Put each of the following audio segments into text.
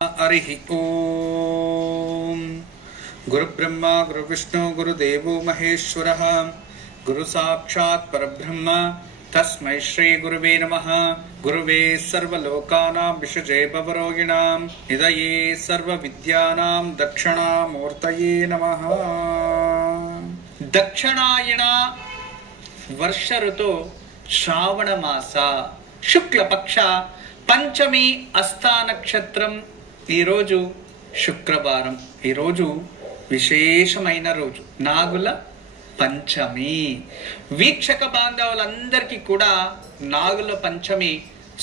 हरि ओम गुरुब्रह्मा गुरुविष्णु गुरुदेवो महेश्वरः गुरु साक्षात् परब्रह्म तस्मै श्री गुरुवे नमः। गुरुवे सर्वलोकानां विषजे भवरोगिणां निधये सर्वविद्यानां दक्षिणामूर्तये नमः। दक्षिणायण वर्ष ऋतु श्रावण मास शुक्ल पक्ष पंचमी अस्ता नक्षत्रम ఈ రోజు శుక్రవారం। ఈ రోజు విశేషమైన రోజు నాగుల పంచమి। వీక్షక బాంధవులందరికీ కూడా నాగుల పంచమి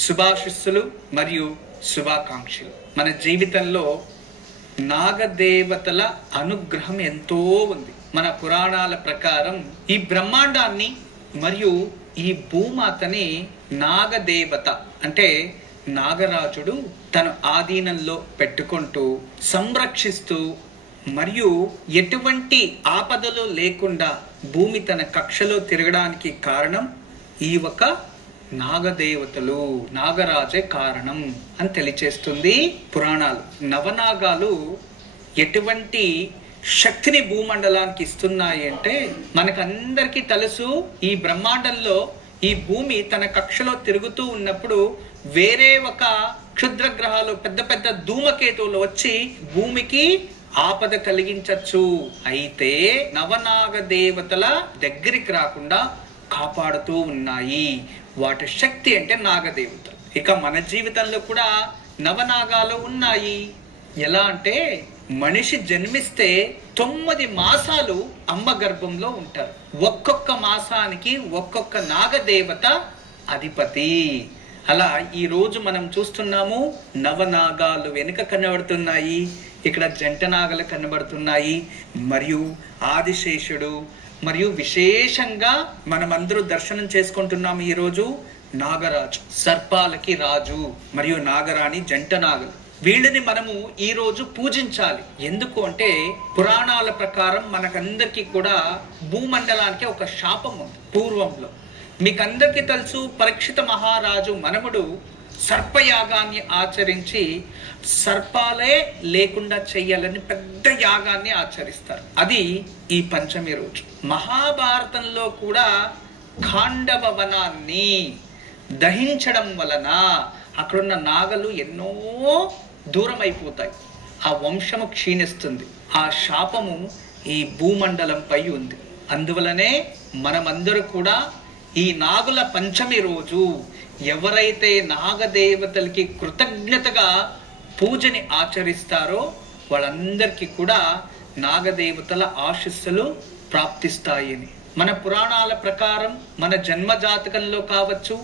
శుభాశిస్సులు మరియు శుభాకాంక్షలు। మన జీవితంలో నాగదేవతల అనుగ్రహం ఎంతో ఉంది। మన పురాణాల ప్రకారం ఈ బ్రహ్మాండాన్ని మరియు ఈ భూమాతని నాగదేవత అంటే నాగరాజుడు తన ఆధీనంలో పెట్టుకుంటూ సంరక్షిస్తూ మరియు ఎటువంటి ఆపదలు లేకుండా భూమి తన కక్షలో తిరగడానికి కారణం ఈ ఒక నాగదేవతలు, నాగరాజే కారణం అని తెలియచేస్తుంది పురాణాలు। నవనాగాలు ఎటువంటి శక్తిని భూమండలానికి ఇస్తున్నాయి అంటే మనకందరికీ తెలుసు, ఈ బ్రహ్మాండంలో ఈ భూమి తన కక్షలో తిరుగుతూ ఉన్నప్పుడు వేరే ఒక క్షుద్ర గ్రహాలు పెద్ద పెద్ద ధూమకేతువులు వచ్చి భూమికి ఆపద కలిగించచ్చు। అయితే నవనాగ దేవతల దగ్గరికి రాకుండా కాపాడుతూ ఉన్నాయి। వాటి శక్తి అంటే నాగదేవతలు। ఇక మన జీవితంలో కూడా నవనాగాలు ఉన్నాయి। ఎలా అంటే మనిషి జన్మిస్తే 9 మాసాలు అమ్మ గర్భంలో ఉంటారు। ఒక్కొక్క మాసానికి ఒక్కొక్క నాగదేవత అధిపతి। అలా ఈ రోజు మనం చూస్తున్నాము, నవనాగాలు వెనుక కనబడుతున్నాయి, ఇక్కడ జంట నాగలు కనబడుతున్నాయి, మరియు ఆదిశేషుడు, మరియు విశేషంగా మనమందరూ దర్శనం చేసుకుంటున్నాము ఈ రోజు నాగరాజు, సర్పాలకి రాజు మరియు నాగరాణి జంట నాగలు। వీళ్ళని మనము ఈ రోజు పూజించాలి। ఎందుకు అంటే పురాణాల ప్రకారం మనకందరికీ కూడా భూమండలానికి ఒక శాపం ఉంది పూర్వంలో। మీకందరికీ తెలుసు, పరీక్షిత మహారాజు మనముడు సర్పయాగాన్ని ఆచరించి సర్పాలే లేకుండా చెయ్యాలని పెద్ద యాగాన్ని ఆచరిస్తారు। అది ఈ పంచమి రోజు। మహాభారతంలో కూడా ఖాండవ వనాన్ని దహించడం వలన అక్కడున్న నాగలు ఎన్నో దూరం అయిపోతాయి, ఆ వంశము క్షీణిస్తుంది, ఆ శాపము ఈ భూమండలంపై ఉంది। అందువలనే మనమందరూ కూడా ఈ నాగుల పంచమి రోజు ఎవరైతే నాగదేవతలకి కృతజ్ఞతగా పూజని ఆచరిస్తారో వాళ్ళందరికీ కూడా నాగదేవతల ఆశీస్సులు ప్రాప్తిస్తాయని మన పురాణాల ప్రకారం మన జన్మ జాతకంలో కావచ్చు,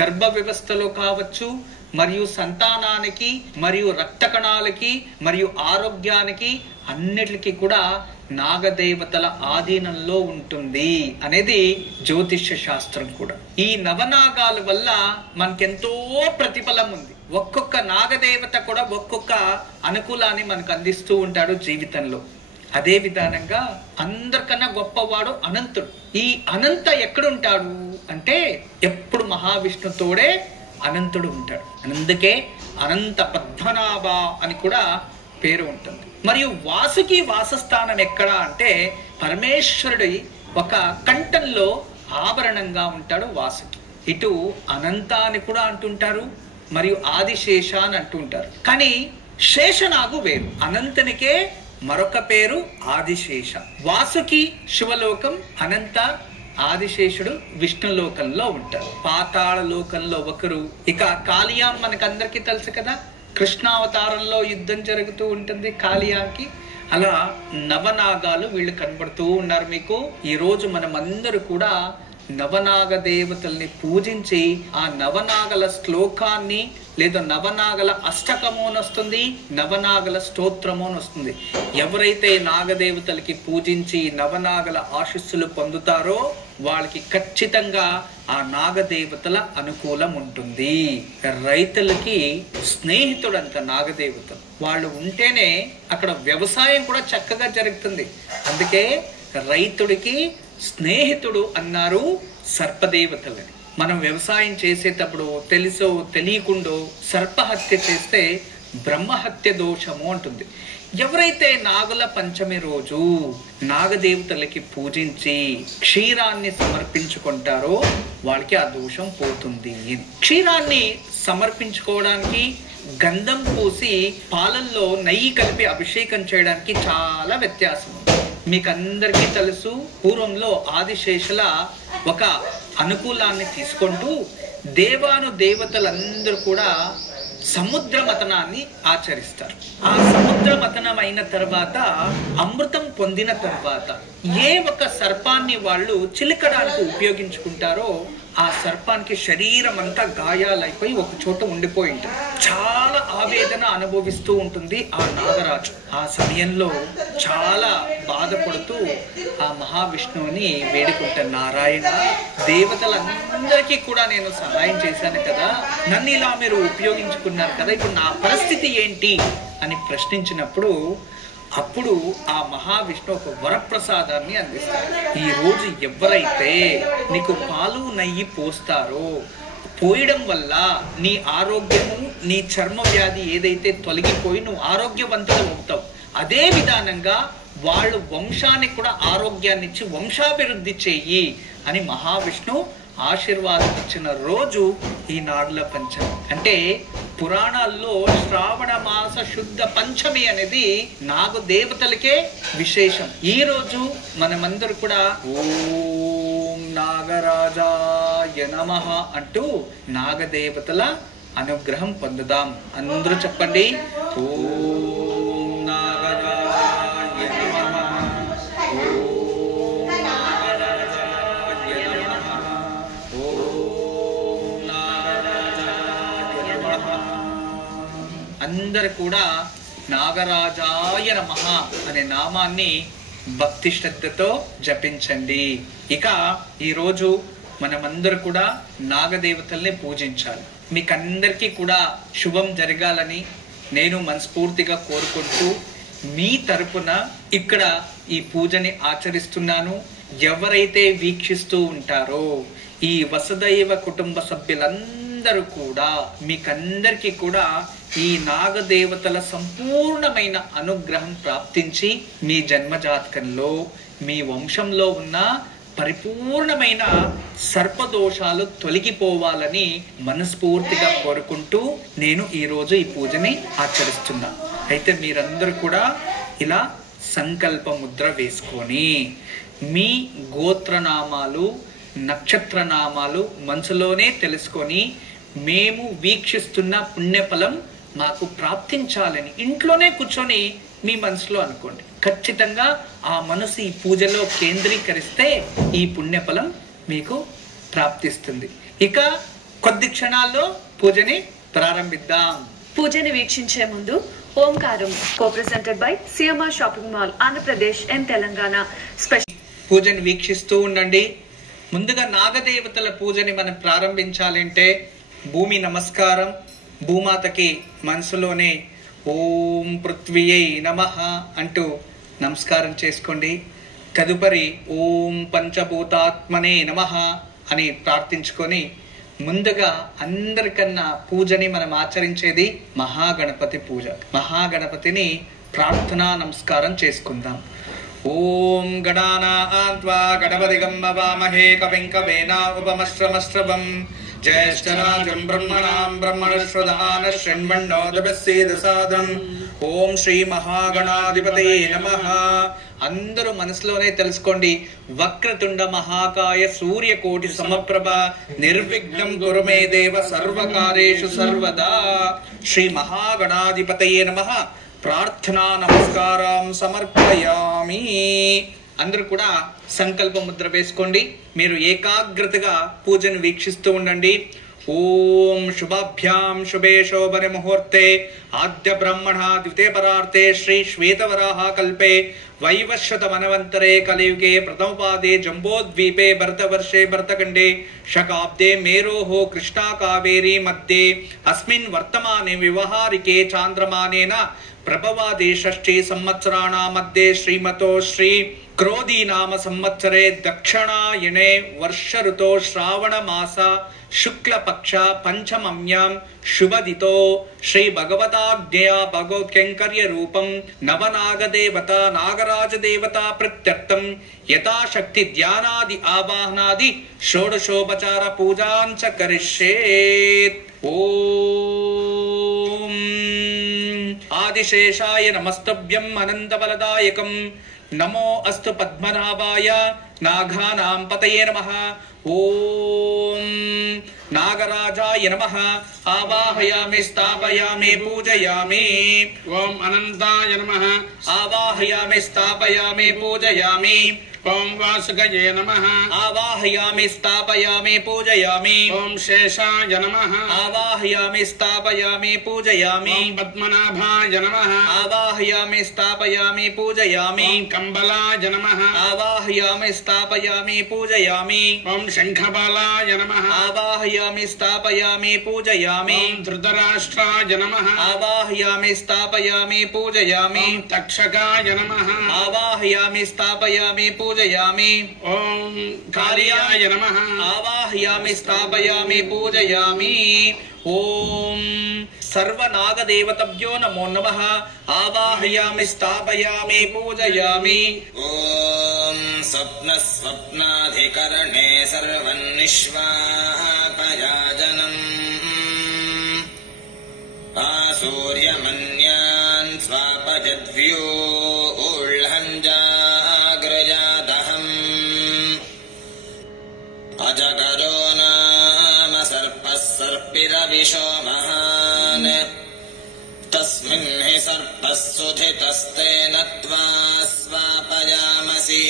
గర్భ వ్యవస్థలో కావచ్చు, మరియు సంతానానికి మరియు రక్త కణాలకి మరియు ఆరోగ్యానికి అన్నిటికీ కూడా నాగదేవతల ఆధీనంలో ఉంటుంది అనేది జ్యోతిష్య శాస్త్రం కూడా। ఈ నవనాగాల వల్ల మనకెంతో ప్రతిఫలం ఉంది। ఒక్కొక్క నాగదేవత కూడా ఒక్కొక్క అనుకూలాన్ని మనకు అందిస్తూ ఉంటాడు జీవితంలో। అదే విధానంగా అందరికన్నా గొప్పవాడు అనంతుడు। ఈ అనంత ఎక్కడుంటాడు అంటే ఎప్పుడు మహావిష్ణుతోడే అనంతుడు ఉంటాడు। అందుకే అనంత పద్మనాభ అని కూడా పేరు ఉంటుంది। మరియు వాసుకి వాసస్థానం ఎక్కడ అంటే పరమేశ్వరుడి ఒక కంఠంలో ఆభరణంగా ఉంటాడు వాసుకి। ఇటు అనంత అని కూడా అంటుంటారు, మరియు ఆదిశేష అని అంటుంటారు। కానీ శేషనాగు వేరు, అనంతునికే మరొక పేరు ఆదిశేష। వాసుకి శివలోకం, అనంత ఆదిశేషుడు విష్ణులోకంలో ఉంటారు। పాతాళ లోకంలో ఒకరు। ఇక కాళియా మనకందరికీ తెలుసు కదా, కృష్ణావతారంలో యుద్ధం జరుగుతూ ఉంటుంది కాళియాకి। అలా నవనాగాలు వీళ్ళు కనబడుతూ ఉన్నారు మీకు। ఈ రోజు మనం అందరూ కూడా నవనాగ దేవతల్ని పూజించి ఆ నవనాగల శ్లోకాన్ని లేదా నవనాగల అష్టకము అని వస్తుంది, నవనాగల స్తోత్రము అని వస్తుంది। ఎవరైతే నాగదేవతలకి పూజించి నవనాగల ఆశీస్సులు పొందుతారో వాళ్ళకి ఖచ్చితంగా ఆ నాగదేవతల అనుకూలం ఉంటుంది। రైతులకి స్నేహితుడంత నాగదేవతలు, వాళ్ళు ఉంటేనే అక్కడ వ్యవసాయం కూడా చక్కగా జరుగుతుంది। అందుకే రైతుడికి స్నేహితుడు అన్నారు సర్పదేవతలని। మనం వ్యవసాయం చేసేటప్పుడు తెలుసో తెలియకుండో సర్పహత్య చేస్తే బ్రహ్మహత్య దోషము అంటుంది. ఎవరైతే నాగుల పంచమి రోజు నాగదేవతలకి పూజించి క్షీరాన్ని సమర్పించుకుంటారో వాళ్ళకి ఆ దోషం పోతుంది. క్షీరాన్ని సమర్పించుకోవడానికి గంధం పూసి పాలల్లో నెయ్యి కలిపి అభిషేకం చేయడానికి చాలా వ్యత్యాసం. మీకు అందరికీ తెలుసు, పూర్వంలో ఆదిశేషుల ఒక అనుకూలాన్ని తీసుకుంటూ దేవాను దేవతలందరూ కూడా సముద్ర మథనాన్ని ఆచరిస్తారు. ఆ సముద్ర మథనం అయిన తర్వాత అమృతం పొందిన తర్వాత ఏ ఒక సర్పాన్ని వాళ్ళు చిలకడానికి ఉపయోగించుకుంటారో ఆ సర్పానికి శరీరం అంతా గాయాలైపోయి ఒక చోట ఉండిపోయి ఉంటుంది. చాలా ఆవేదన అనుభవిస్తూ ఉంటుంది ఆ నాగరాజు. ఆ సమయంలో చాలా బాధపడుతూ ఆ మహావిష్ణువుని వేడుకుంటారు. నారాయణ, దేవతలందరికీ కూడా నేను సహాయం చేశాను కదా, నన్ను ఇలా మీరు ఉపయోగించుకున్నారు కదా, ఇప్పుడు నా పరిస్థితి ఏంటి అని ప్రశ్నించినప్పుడు అప్పుడు ఆ మహావిష్ణు ఒక వరప్రసాదాన్ని అందిస్తారు. ఈ రోజు ఎవరైతే నీకు పాలు నెయ్యి పోస్తారో, పోయడం వల్ల నీ ఆరోగ్యము, నీ చర్మ వ్యాధి ఏదైతే తొలగిపోయి నువ్వు ఆరోగ్యవంతులు అవుతావు. అదే విధానంగా వాళ్ళు వంశానికి కూడా ఆరోగ్యాన్ని ఇచ్చి వంశాభివృద్ధి చెయ్యి అని మహావిష్ణు ఆశీర్వాదం ఇచ్చిన రోజు ఈ నాగుల పంచమి. అంటే పురాణాల్లో శ్రావణ మాస శుద్ధ పంచమి అనేది నాగు దేవతలకే విశేషం. ఈ రోజు మనమందరూ కూడా ఓం నాగరాజాయ నమః అంటూ నాగదేవతల అనుగ్రహం పొందుదాం. అందరూ చెప్పండి, ఓం నాగరాజాయ నమః, ఓం నాగరాజాయ నమః, ఓం నాగరాజాయ నమః. అందరు కూడా నాగరాజాయ నమః అనే నామాన్ని భక్తి శ్రద్ధతో జపించండి. ఇక ఈరోజు మనమందరూ కూడా నాగదేవతల్ని పూజించాలి. మీకందరికీ కూడా శుభం జరగాలని నేను మనస్ఫూర్తిగా కోరుకుంటూ మీ తరపున ఇక్కడ ఈ పూజని ఆచరిస్తున్నాను. ఎవరైతే వీక్షిస్తూ ఉంటారో ఈ వసుదైవ కుటుంబ సభ్యులందరూ కూడా మీకందరికీ కూడా ఈ నాగదేవతల సంపూర్ణమైన అనుగ్రహం ప్రాప్తించి మీ జన్మజాతకంలో మీ వంశంలో ఉన్న పరిపూర్ణమైన సర్పదోషాలు తొలగిపోవాలని మనస్ఫూర్తిగా కోరుకుంటూ నేను ఈరోజు ఈ పూజని ఆచరిస్తున్నా. అయితే మీరందరూ కూడా ఇలా సంకల్ప ముద్ర వేసుకొని మీ గోత్రనామాలు, నక్షత్రనామాలు మనసులోనే తెలుసుకొని మేము వీక్షిస్తున్న పుణ్యఫలం మాకు ప్రాప్తించాలని ఇంట్లోనే కూర్చొని మీ మనసులో అనుకోండి. ఖచ్చితంగా ఆ మనసు ఈ పూజలో కేంద్రీకరిస్తే ఈ పుణ్యఫలం మీకు ప్రాప్తిస్తుంది. ఇక కొద్ది క్షణాల్లో పూజని ప్రారంభిద్దాం. పూజని వీక్షించే ముందు ఓంకారం కో-ప్రెజెంటెడ్ by CMR shopping mall, Andhra Pradesh and Telangana special. పూజని వీక్షిస్తూ ఉండండి. ముందుగా నాగదేవతల పూజని మనం ప్రారంభించాలంటే భూమి నమస్కారం, భూమాతకి మనసులోనే ఓం పృథ్వీయై నమః అంటూ నమస్కారం చేసుకోండి. తదుపరి ఓం పంచభూతాత్మనే నమః అని ప్రార్థించుకొని ముందుగా అందరికన్నా పూజని మనం ఆచరించేది మహాగణపతి పూజ. మహాగణపతిని ప్రార్థనా నమస్కారం చేసుకుందాం. ఓం గణానాం త్వా గణపతిగం వామహే కవిం కవేన ఉపమశ్రమశ్రవం జ్యేష్ఠరాజం బ్రహ్మణాం బ్రహ్మణస్పదాన శృణ్వన్నోదపస్సేదసాదం. ఓం శ్రీ మహాగణాధిపతయే నమః. అందరూ మనసులోనే తెలుసుకోండి. వక్రతుండ మహాకాయ సూర్యకోటి సమప్రభ నిర్విఘ్నం కురు మే దేవ సర్వకార్యేషు సర్వదా. శ్రీ మహాగణాధిపతయే నమః. ప్రార్థనా నమస్కారం సమర్పయామి. అందరూ కూడా సంకల్ప ముద్ర వేసుకోండి. మీరు ఏకాగ్రతగా పూజను వీక్షిస్తూ ఉండండి. ఓం శుభాభ్యాం శుభే శోభనే ముహూర్తే ఆద్య బ్రహ్మణ ద్వితీయ పరార్తే శ్రీ శ్వేతవరాహ కల్పే వైవశ్వత మనవంతరే కలియుగే ప్రథమపాదే జంబోద్వీపే భరతవర్షే భరతఖండే శకాబ్దే మేరోః కృష్ణా కావేరీ మధ్యే అస్మిన్ వర్తమానే వ్యవహారికే చాంద్రమానేన ప్రభవాదే షష్ఠీ సంవత్సరాణా మధ్యే శ్రీమతో శ్రీ क्रोधी नाम संवत्सरे दक्षिणायने वर्ष ऋतो श्रावण मास शुक्ल पक्ष पंचम्यां शुभदितो श्री भगवताज्ञया भगवत्कैंकर्य रूपं नवनाग देवता नागराज देवता प्रत्यर्थं यथाशक्ति ध्यानादि आवाहनादि षोडशोपचार पूजां च करिष्येत्। ओम आदिशेषाय नमस्तभ्यं अनंतबलदायकं नमो अस्तु पद्मनाभाय नागानां पतये नमः। ओम नागराजाय नमः। आवाहयामि स्थापयामि पूजयामि। ओम अनंताय नमः। आवाहयामि स्थापयामि पूजयामि। ओम वासुकये नमः। आवाहयामि स्थापयामि पूजयामि। ओम शेषाय नमः। आवाहयामि स्थापयामि पूजयामि। ओम पद्मनाभाय नमः। आवाहयामि स्थापयामि पूजयामि। ओम कंबलाय नमः। आवाहयामि स्थापयामि पूजयामि। ओम शंखबालाय नमः। आवाहयामि स्थापयामि पूजयामि। ओम धृतराष्ट्राय नमः। आवाहयामि स्थापयामि पूजयामि। ओम तक्षकाय नमः। आवाहयामि स्थापयामि पूजयामि। ओम कालियाय नमः। आवाहयामि स्थापयामि पूजयामि। ओम सर्वनागदेवतभ्यो नमो नमः। आवाहयामि स्थापयामि पूजयामि। ओम स्वप्नाधिकरणे सर्वन्निश्वापयाजनम् आसूर्यमन्यान् स्वापजद्व्यो ऊर्ध्वं जाग्रजादहम् अजगरो नाम सर्पः सर्पिरविशो महान् तस्मिन् हि सर्पः सुधितस्तेन त्वा स्वापयामसि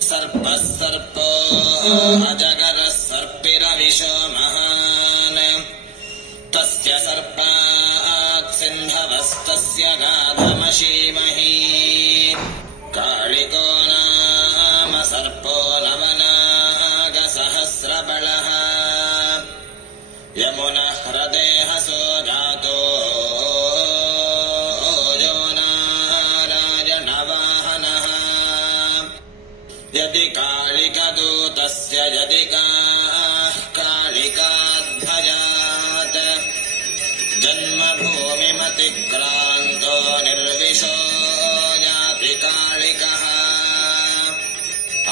सर्पः सर्पो अजगरः सर्पिरविशो महान् तस्य सर्पात् सिन्धवस्तस्य गाधमशीमहि कालिको नाम सर्पो नवनागसहस्रबलः यमुनः ह्रदेहसो जातो योनारायणवाहनः यदि कालिकदूतस्य यदि कालिकाध्वजात् जन्मभूमिमतिक्रान्तो निर्विशो याति कालिकः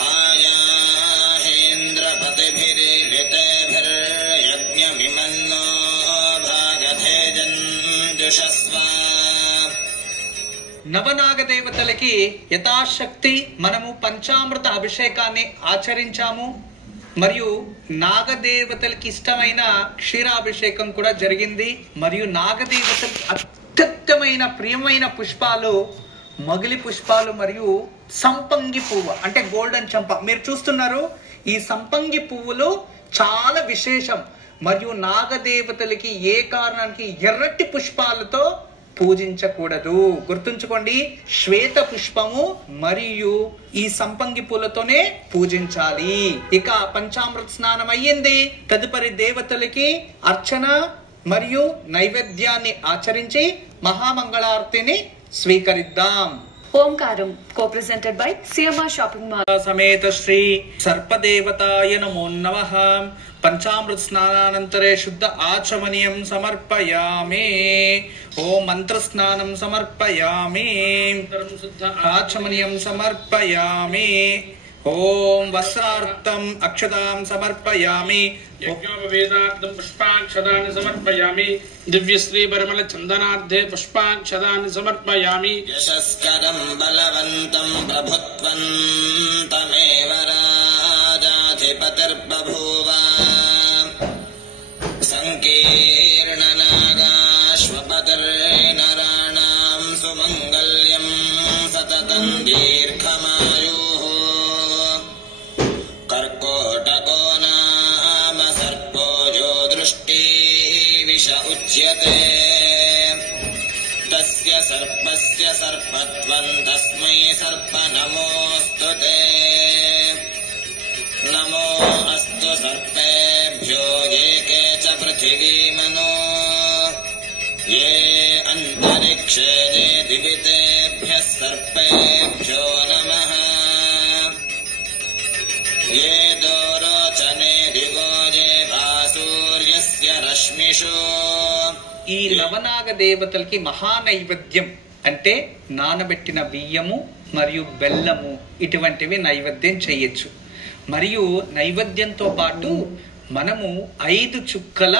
आयाहेन्द्रपतिभिरीलितेभिर्यज्ञमिमन्नो भागधेजञ्जुषस्व। నవనాగ దేవతలకి యథాశక్తి మనము పంచామృత అభిషేకాన్ని ఆచరించాము. మరియు నాగదేవతలకి ఇష్టమైన క్షీరాభిషేకం కూడా జరిగింది. మరియు నాగదేవతలకి అత్యుత్తమైన ప్రియమైన పుష్పాలు మొగిలి పుష్పాలు మరియు సంపంగి పువ్వు అంటే గోల్డెన్ చంప. మీరు చూస్తున్నారు ఈ సంపంగి పువ్వులు చాలా విశేషం. మరియు నాగదేవతలకి ఏ కారణానికి ఎర్రటి పుష్పాలతో పూజించకూడదు. గుర్తుంచుకోండి, శ్వేత పుష్పము మరియు ఈ సంపంగి పూలతోనే పూజించాలి. ఇక పంచామృత స్నానం అయ్యింది. తదుపరి దేవతలకి అర్చన మరియు నైవేద్యాన్ని ఆచరించి మహామంగళారతిని స్వీకరిద్దాం. ఓంకారం co-presented by CMR Shopping Mall. సమేత శ్రీ సర్పదేవతాయ నమో నమః. పంచామృత స్నానానంతరే శుద్ధ ఆచమనీయం సమర్పయామి. ఓం మంత్ర స్నానం సమర్పయామి. ఆచమనీయం సమర్పయామి. ఓం వస్త్రార్థం అక్షతాం సమర్పయామి. यज्ञोपवेदार्थं पुष्पाक्षतानि समर्पयामि. दिव्यश्री परिमल चंदनार्थे पुष्पाक्षतानि समर्पयामि. यशस्करं बलवन्तं प्रभुत्वन्तमेव राजाधिपतिर्बभूव संकीर्णनागाश्वपतिर्नराणां सुमङ्गल्यं सततं दीर्घमायुः. कर्कोटको नाम सर्पो यो दृष्टि विष उच्यते तस्य सर्पस्य सर्पत्वं तस्मै सर्प नमोऽस्तु ते. नमो अस्तु सर्पेभ्यो ये के च पृथिवीमनो ये अन्तरिक्षे ये दिवितेभ्यः सर्पेभ्यो नमः. నవనాగ దేవతలకి మహానైవేద్యం అంటే నానబెట్టిన బియ్యము మరియు బెల్లము ఇటువంటివి నైవేద్యం చేయొచ్చు. మరియు నైవేద్యంతో పాటు మనము 5 చుక్కల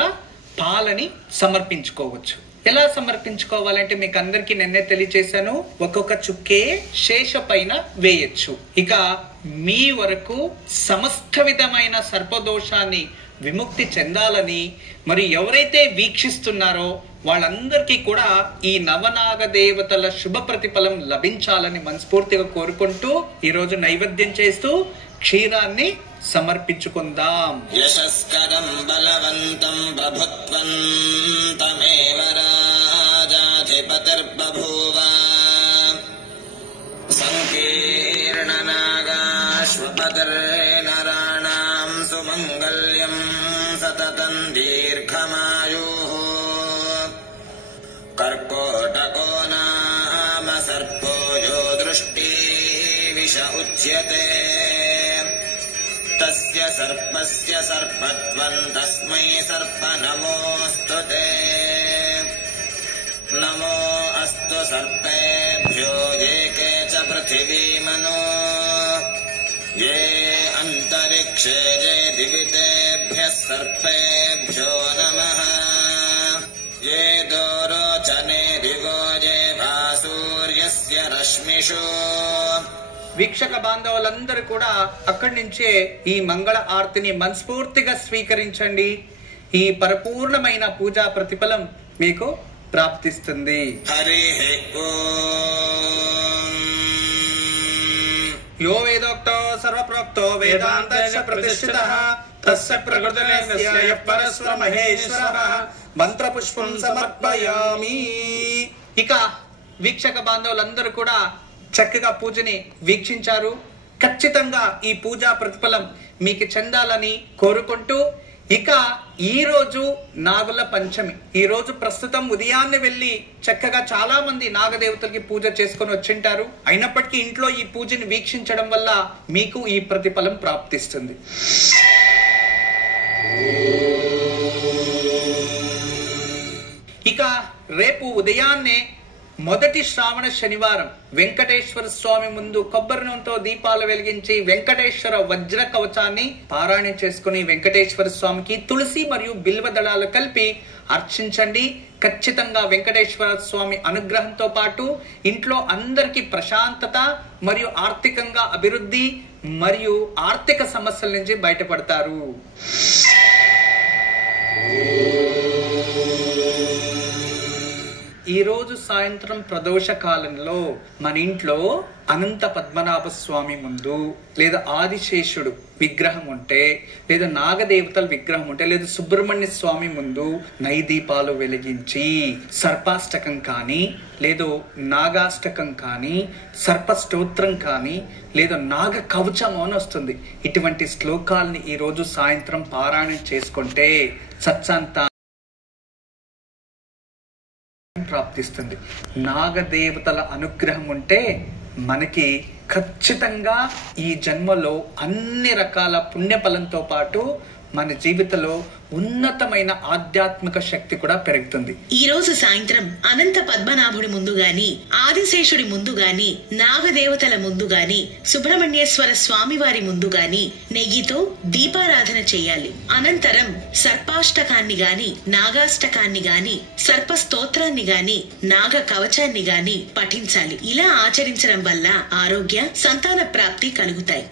పాలని సమర్పించుకోవచ్చు. ఎలా సమర్పించుకోవాలంటే మీకు అందరికీ నిన్నే తెలియచేశాను, ఒక్కొక్క చుక్కే శేష పైన వేయచ్చు. ఇక మీ వరకు సమస్త విధమైన సర్పదోషాన్ని విముక్తి చెందాలని మరి ఎవరైతే వీక్షిస్తున్నారో వాళ్ళందరికీ కూడా ఈ నవనాగ దేవతల శుభ ప్రతిఫలం లభించాలని మనస్ఫూర్తిగా కోరుకుంటూ ఈరోజు నైవేద్యం చేస్తూ క్షీరాన్ని సమర్పించుకుందాం. యశస్కరం బలవంతం ప్రభుత్వంతమేవ రాజాధిపతిర్బభూవ సంకీర్ణనాగాశ్వపతిర్నరాణాం సుమంగళ్యం సతతం దీర్ఘమాయుః కర్కోటకో నామ సర్పోజో దృష్టి విష ఉచ్యతే తస్య సర్పస్య సర్పత్వం తస్మై సర్ప నమోస్తుతే నమో అస్తు సర్పేభ్యో ఏ కే చ పృథివీమనో ఏ అంతరిక్షే ఏ దివితేభ్యః సర్పేభ్యో నమః ఏ దోరోచనే దివో ఏ భాసూర్యస్య రశ్మిషు. వీక్షక బాంధవులందరూ కూడా అక్కడి నుంచే ఈ మంగళ ఆర్తిని మనస్ఫూర్తిగా స్వీకరించండి. ఈ పరిపూర్ణమైన పూజా ప్రతిఫలం మీకు ప్రాప్తిస్తుంది. హరి యో వేదోక్తో సర్వప్రోక్తో వేదాంతస్య ప్రతిష్ఠితః తస్య ప్రకృతిర్యస్య యః పరస్పర మహేశ్వరః మంత్రపుష్పం సమర్పయామి. ఇక వీక్షక బాంధవులందరూ కూడా చక్కగా పూజని వీక్షించారు. ఖచ్చితంగా ఈ పూజా ప్రతిఫలం మీకు చెందాలని కోరుకుంటూ ఇక ఈ రోజు నాగుల పంచమి. ఈ రోజు ప్రస్తుతం ఉదయాన్నే వెళ్ళి చక్కగా చాలా మంది నాగదేవతలకి పూజ చేసుకొని వచ్చింటారు. అయినప్పటికీ ఇంట్లో ఈ పూజని వీక్షించడం వల్ల మీకు ఈ ప్రతిఫలం ప్రాప్తిస్తుంది. ఇక రేపు ఉదయాన్నే మొదటి శ్రావణ శనివారం వెంకటేశ్వర స్వామి ముందు కొబ్బరి నూనెతో దీపాలు వెలిగించి వెంకటేశ్వర వజ్ర కవచాన్ని పారాయణ చేసుకుని వెంకటేశ్వర స్వామికి తులసి మరియు బిల్వ దళాలు కలిపి అర్చించండి. ఖచ్చితంగా వెంకటేశ్వర స్వామి అనుగ్రహంతో పాటు ఇంట్లో అందరికీ ప్రశాంతత మరియు ఆర్థికంగా అభివృద్ధి మరియు ఆర్థిక సమస్యల నుంచి బయటపడతారు. ఈ రోజు సాయంత్రం ప్రదోష కాలంలో మన ఇంట్లో అనంత పద్మనాభ స్వామి ముందు లేదా ఆదిశేషుడు విగ్రహం ఉంటే లేదా నాగదేవతల విగ్రహం ఉంటే లేదా సుబ్రహ్మణ్య స్వామి ముందు నైదీపాలు వెలిగించి సర్పాష్టకం కానీ లేదో నాగాష్టకం కానీ సర్ప స్తోత్రం కానీ లేదా నాగ కవచం అని వస్తుంది. ఇటువంటి శ్లోకాల్ని ఈ రోజు సాయంత్రం పారాయణం చేసుకుంటే సత్సంతా ప్రాప్తిస్తుంది. నాగదేవతల అనుగ్రహం ఉంటే మనకి ఖచ్చితంగా ఈ జన్మలో అన్ని రకాల పుణ్యఫలంతో పాటు మన జీవితంలో ఉన్నతమైన ఆధ్యాత్మిక శక్తి కూడా పెరుగుతుంది. ఈ రోజు సాయంత్రం అనంత పద్మనాభుడి ముందు గాని ఆదిశేషుడి ముందు గాని నాగదేవతల ముందు గాని సుబ్రహ్మణ్యేశ్వర స్వామి వారి ముందు గాని నెయ్యితో దీపారాధన చెయ్యాలి. అనంతరం సర్పాష్టకాన్ని గాని నాగాష్టకాన్ని గాని సర్ప స్తోత్రాన్ని గాని నాగ కవచాన్ని గాని పఠించాలి. ఇలా ఆచరించడం వల్ల ఆరోగ్య సంతాన ప్రాప్తి కలుగుతాయి.